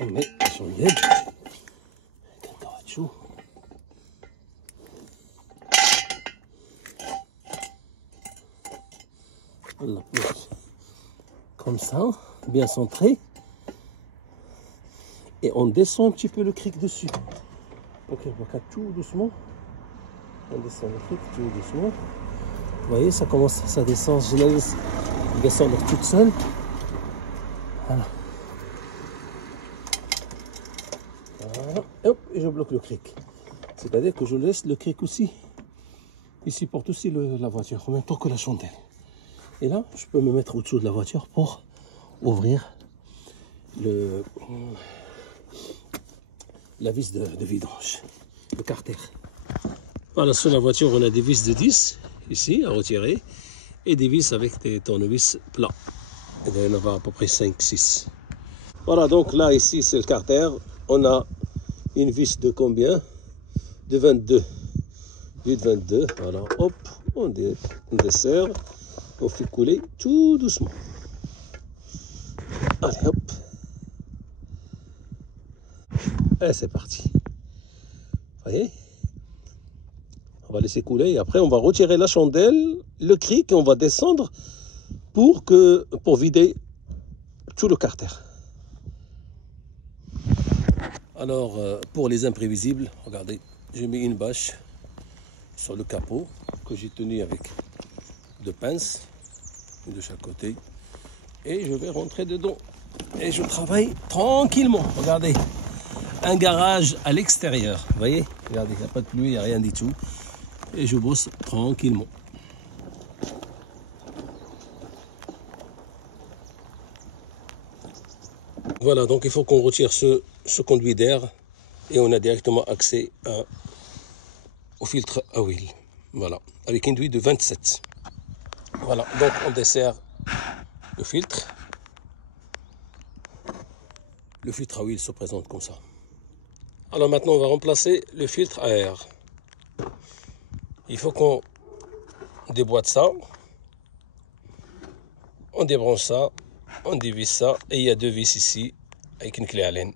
On met la chandelle avec un caoutchouc. On la pose comme ça, bien centré. Et on descend un petit peu le cric dessus. Ok, on va tout doucement. On descend le cric tout doucement. Vous voyez, ça commence, ça descend. Je la laisse descendre toute seule. Voilà. Voilà. Et hop, et je bloque le cric. C'est-à-dire que je laisse le cric aussi. Il supporte aussi la voiture, en même temps que la chandelle. Et là, je peux me mettre au-dessous de la voiture pour ouvrir la vis de vidange, le carter. Voilà, sur la voiture, on a des vis de 10 ici à retirer et des vis avec des tournevis plats. Il doit y en avoir à peu près 5-6. Voilà, donc là, ici, c'est le carter. On a une vis de combien? De 22. 22. Voilà, hop, on desserre. On fait couler tout doucement. Allez, hop. Et c'est parti. Vous voyez? On va laisser couler et après on va retirer la chandelle, le cric et on va descendre pour vider tout le carter. Alors pour les imprévisibles, regardez, j'ai mis une bâche sur le capot que j'ai tenu avec deux pinces, une de chaque côté, et je vais rentrer dedans. Et je travaille tranquillement, regardez, un garage à l'extérieur, vous voyez, regardez, il n'y a pas de pluie, il n'y a rien du tout, et je bosse tranquillement. Voilà, donc il faut qu'on retire ce conduit d'air et on a directement accès au filtre à huile. Voilà, avec une douille de 27. Voilà, donc on dessert le filtre. Le filtre à huile se présente comme ça. Alors maintenant, on va remplacer le filtre à air. Il faut qu'on déboîte ça. On débranche ça, on dévisse ça et il y a deux vis ici avec une clé Allen.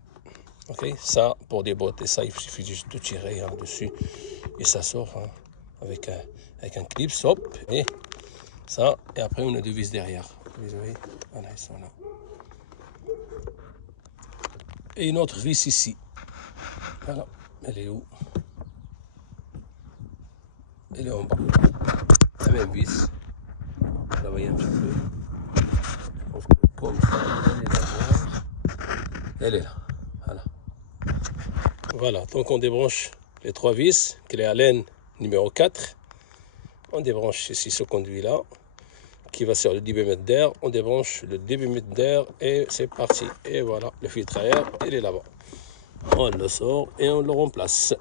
Ok, ça pour déboîter ça, il suffit juste de tirer dessus et ça sort avec un clip, hop, et ça, et après on a deux vis derrière. Vous voyez, voilà, ils sont là. Et une autre vis ici. Voilà, elle est où? Elle est en bas. La même vis. Vous la voyez un petit peu. Comme ça, elle est là. Elle est là. Voilà. Voilà, donc on débranche les trois vis, clé Allen numéro 4. On débranche ici ce conduit-là, qui va sur le débitmètre d'air. On débranche le débitmètre d'air et c'est parti. Et voilà, le filtre à air, il est là-bas. On le sort et on le remplace.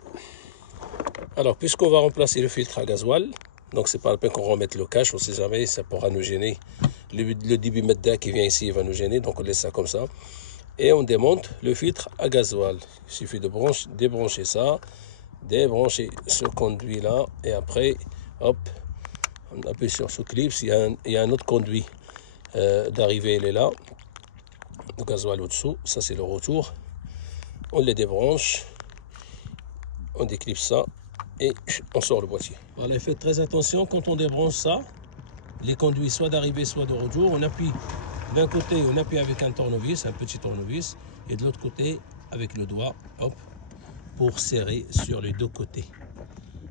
Alors, puisqu'on va remplacer le filtre à gasoil, donc c'est pas la peine qu'on remette le cache, on ne sait jamais, ça pourra nous gêner. Le débitmètre d'air qui vient ici, il va nous gêner, donc on laisse ça comme ça. Et on démonte le filtre à gasoil. Il suffit de débrancher ça, débrancher ce conduit-là, et après, hop, on appuie sur ce clip. Il y a un autre conduit d'arrivée, il est là. Le gasoil au-dessous, ça c'est le retour. On les débranche, on déclipse ça et on sort le boîtier. Voilà, faites très attention quand on débranche ça. Les conduits soit d'arrivée, soit de retour. On appuie d'un côté, on appuie avec un tournevis, un petit tournevis, et de l'autre côté avec le doigt, hop, pour serrer sur les deux côtés.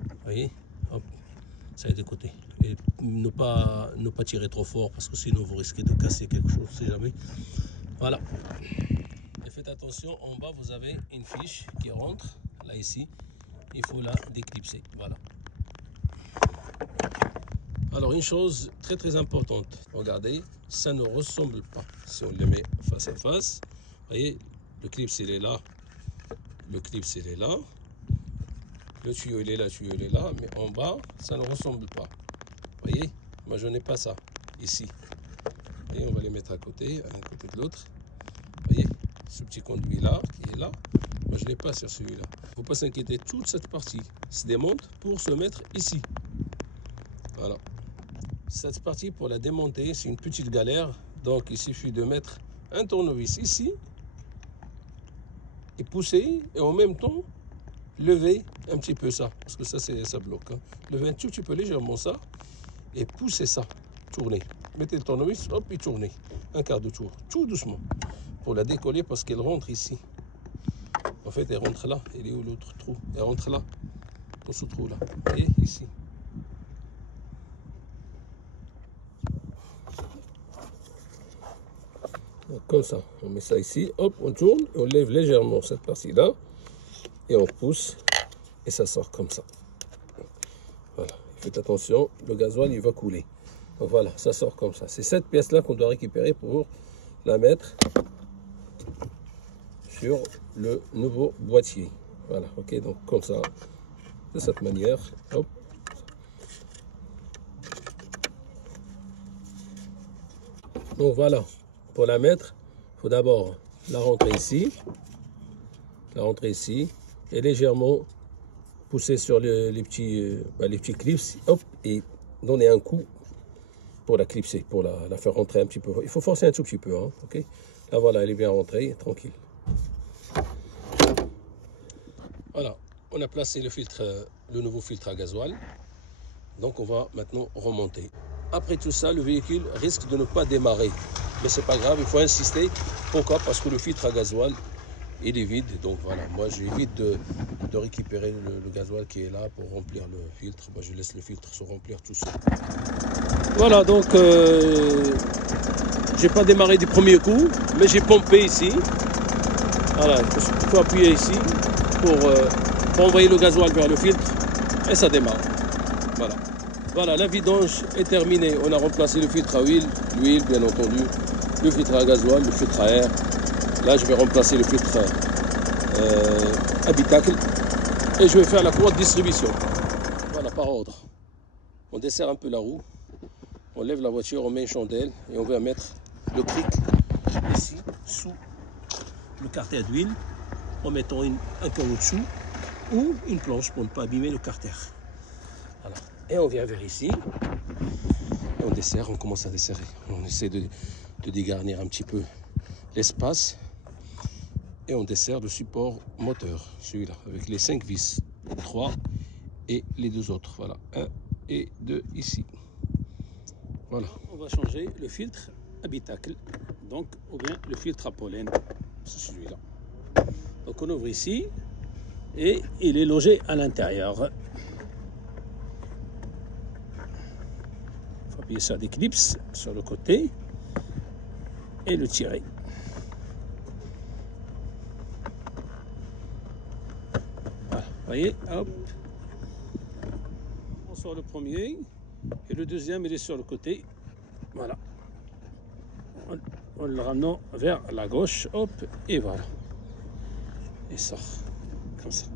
Vous voyez, hop, ça est de côté. Et ne pas tirer trop fort parce que sinon vous risquez de casser quelque chose, si jamais. Voilà. Et faites attention, en bas vous avez une fiche qui rentre, là ici, il faut la déclipser, voilà. Alors une chose très très importante, regardez, ça ne ressemble pas. Si on les met face à face, vous voyez, le clip il est là, le clip il est là, le tuyau il est là, le tuyau il est là, mais en bas, ça ne ressemble pas. Vous voyez, moi je n'ai pas ça, ici. Et on va les mettre à côté de l'autre. Vous voyez, ce petit conduit là, qui est là, moi je ne l'ai pas sur celui-là. Il ne faut pas s'inquiéter, toute cette partie se démonte pour se mettre ici. Voilà. Cette partie, pour la démonter, c'est une petite galère. Donc il suffit de mettre un tournevis ici. et pousser, et en même temps, lever un petit peu ça, parce que ça bloque. Hein. Lever un tout petit peu légèrement ça, et poussez ça, tournez. Mettez le tournevis, hop, et tournez. Un quart de tour, tout doucement, pour la décoller, parce qu'elle rentre ici. En fait, elle rentre là. Elle est où l'autre trou? Elle rentre là, dans ce trou-là. Et ici. Donc, comme ça, on met ça ici, hop, on tourne, et on lève légèrement cette partie-là, et on pousse, et ça sort comme ça. Voilà, faites attention, le gasoil il va couler. Donc voilà, ça sort comme ça. C'est cette pièce-là qu'on doit récupérer pour la mettre sur le nouveau boîtier. Voilà, ok, donc comme ça, de cette manière, hop. Donc voilà, pour la mettre, il faut d'abord la rentrer ici, et légèrement pousser sur les petits clips, hop, et donner un coup pour la clipser, pour la faire rentrer un petit peu. Il faut forcer un tout petit peu, hein, ok. Là voilà, elle est bien rentrée, tranquille. Voilà, on a placé le nouveau filtre à gasoil. Donc on va maintenant remonter. Après tout ça, le véhicule risque de ne pas démarrer. Mais c'est pas grave, il faut insister. Pourquoi? Parce que le filtre à gasoil, il est vide. Donc voilà, moi j'évite de récupérer le gasoil qui est là pour remplir le filtre. Moi, je laisse le filtre se remplir tout seul. Voilà, donc j'ai pas démarré du premier coup, mais j'ai pompé ici. Voilà, il faut appuyer ici pour envoyer le gasoil vers le filtre et ça démarre. Voilà. Voilà, la vidange est terminée. On a remplacé le filtre à huile, l'huile bien entendu, le filtre à gasoil, le filtre à air. Là, je vais remplacer le filtre habitacle et je vais faire la courroie de distribution. Voilà, par ordre. On desserre un peu la roue, on lève la voiture, on met une chandelle et on va mettre le cric ici, sous le carter d'huile, en mettant un caoutchouc ou une planche pour ne pas abîmer le carter. Voilà. Et on vient vers ici, et on desserre, on commence à desserrer. On essaie de dégarnir un petit peu l'espace et on dessert le support moteur, celui-là, avec les 5 vis, 3 et les 2 autres. Voilà, 1 et 2 ici. Voilà. On va changer le filtre habitacle, donc, ou bien le filtre à pollen, c'est celui-là. Donc on ouvre ici et il est logé à l'intérieur. Il faut appuyer sur des clips sur le côté et le tirer. Voilà, vous voyez, hop. On sort le premier et le deuxième il est sur le côté. Voilà. On le ramène vers la gauche, hop, et voilà. Et sort comme ça.